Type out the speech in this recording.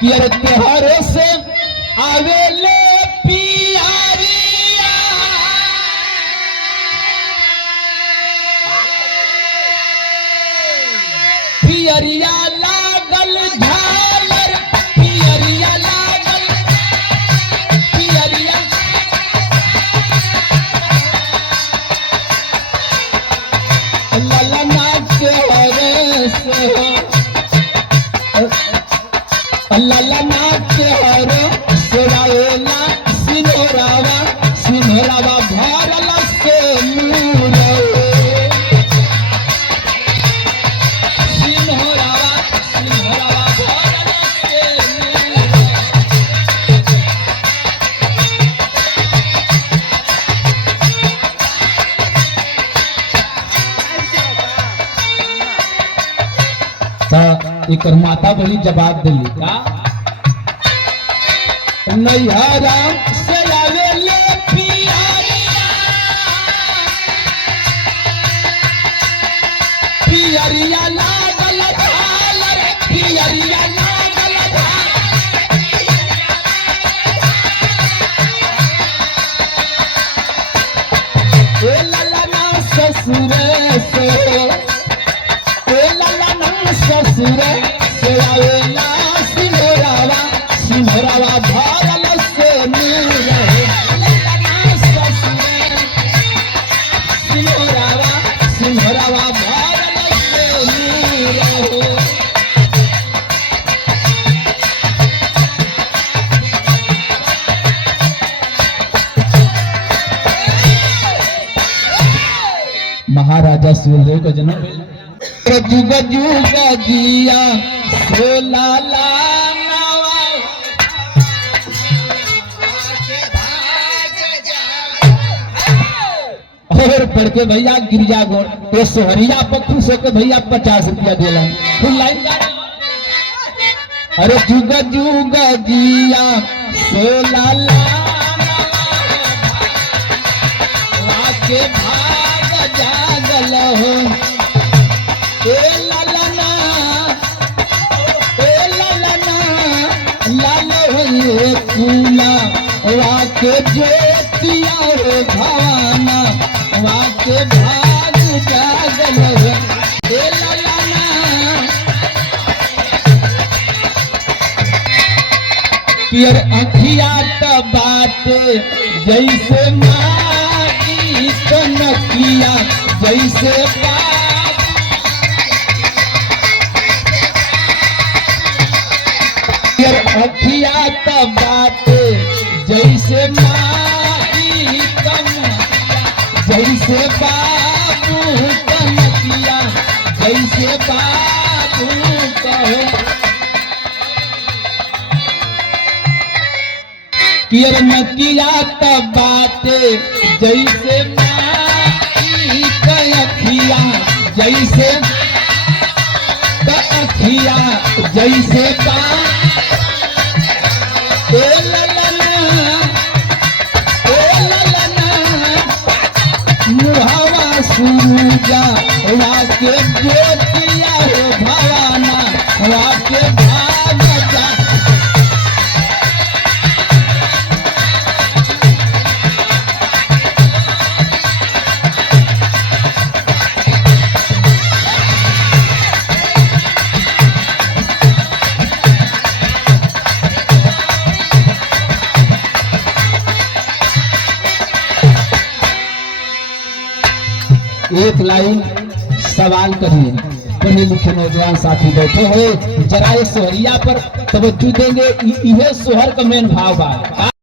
पियर त्योहारों से आवेले पियारिया पियरिया लागल झालर पियरिया लागल पियरिया ललना त्योहार से ललना त्योहार सेवाएला सिनोरावा सिनोरावा भरल से मुरवे सिनोरावा सिनोरावा भरल से मुरवे एकर माता बड़ी जवाब दिली का नैहरा से आवेले पियरिया पियरिया लागल झालर पियरिया लागल झालर ए ललना ससुर से ए ललना ससुर से आवेला सिनोरावा सिनोरावा भरल से मुरवे ललना ससुर सिनोरावा सिनोरावा भरल से मुरवे महाराजा सूर्यदेव का जन्म जुग जुग जिया सोला लावा और पढ़ के भैया गिरजा गोड़ तो सोहरिया पर खुश होकर भैया 50 रुपया दिलन फुल लाइन गाना अरे जुग जुग जिया सोला लावा के भाग जागल हो ए ललना लाल होइए कूला वाके ज्योतिया हो भवाना वाके भाग जागल हो ए ललना पियर अखिया त बाटे जैसे माटी कनकिया जैसे अखिया त बाटे जैसे माई कनकिया जैसे बाबू कनकिया जैसे बाबू कहो कियर नकिया त बाटे जैसे माई कनकिया जैसे अखिया जैसे ए ललना मुहावा सूरजा वाके ज्योतिया हो भवाना वाके भाग जा एक लाइन सवाल करिए पढ़े लिखे नौजवान साथी बैठे हो जरा इस सोहरिया पर तवज्जो देंगे यह सोहर का मेन भाव बा।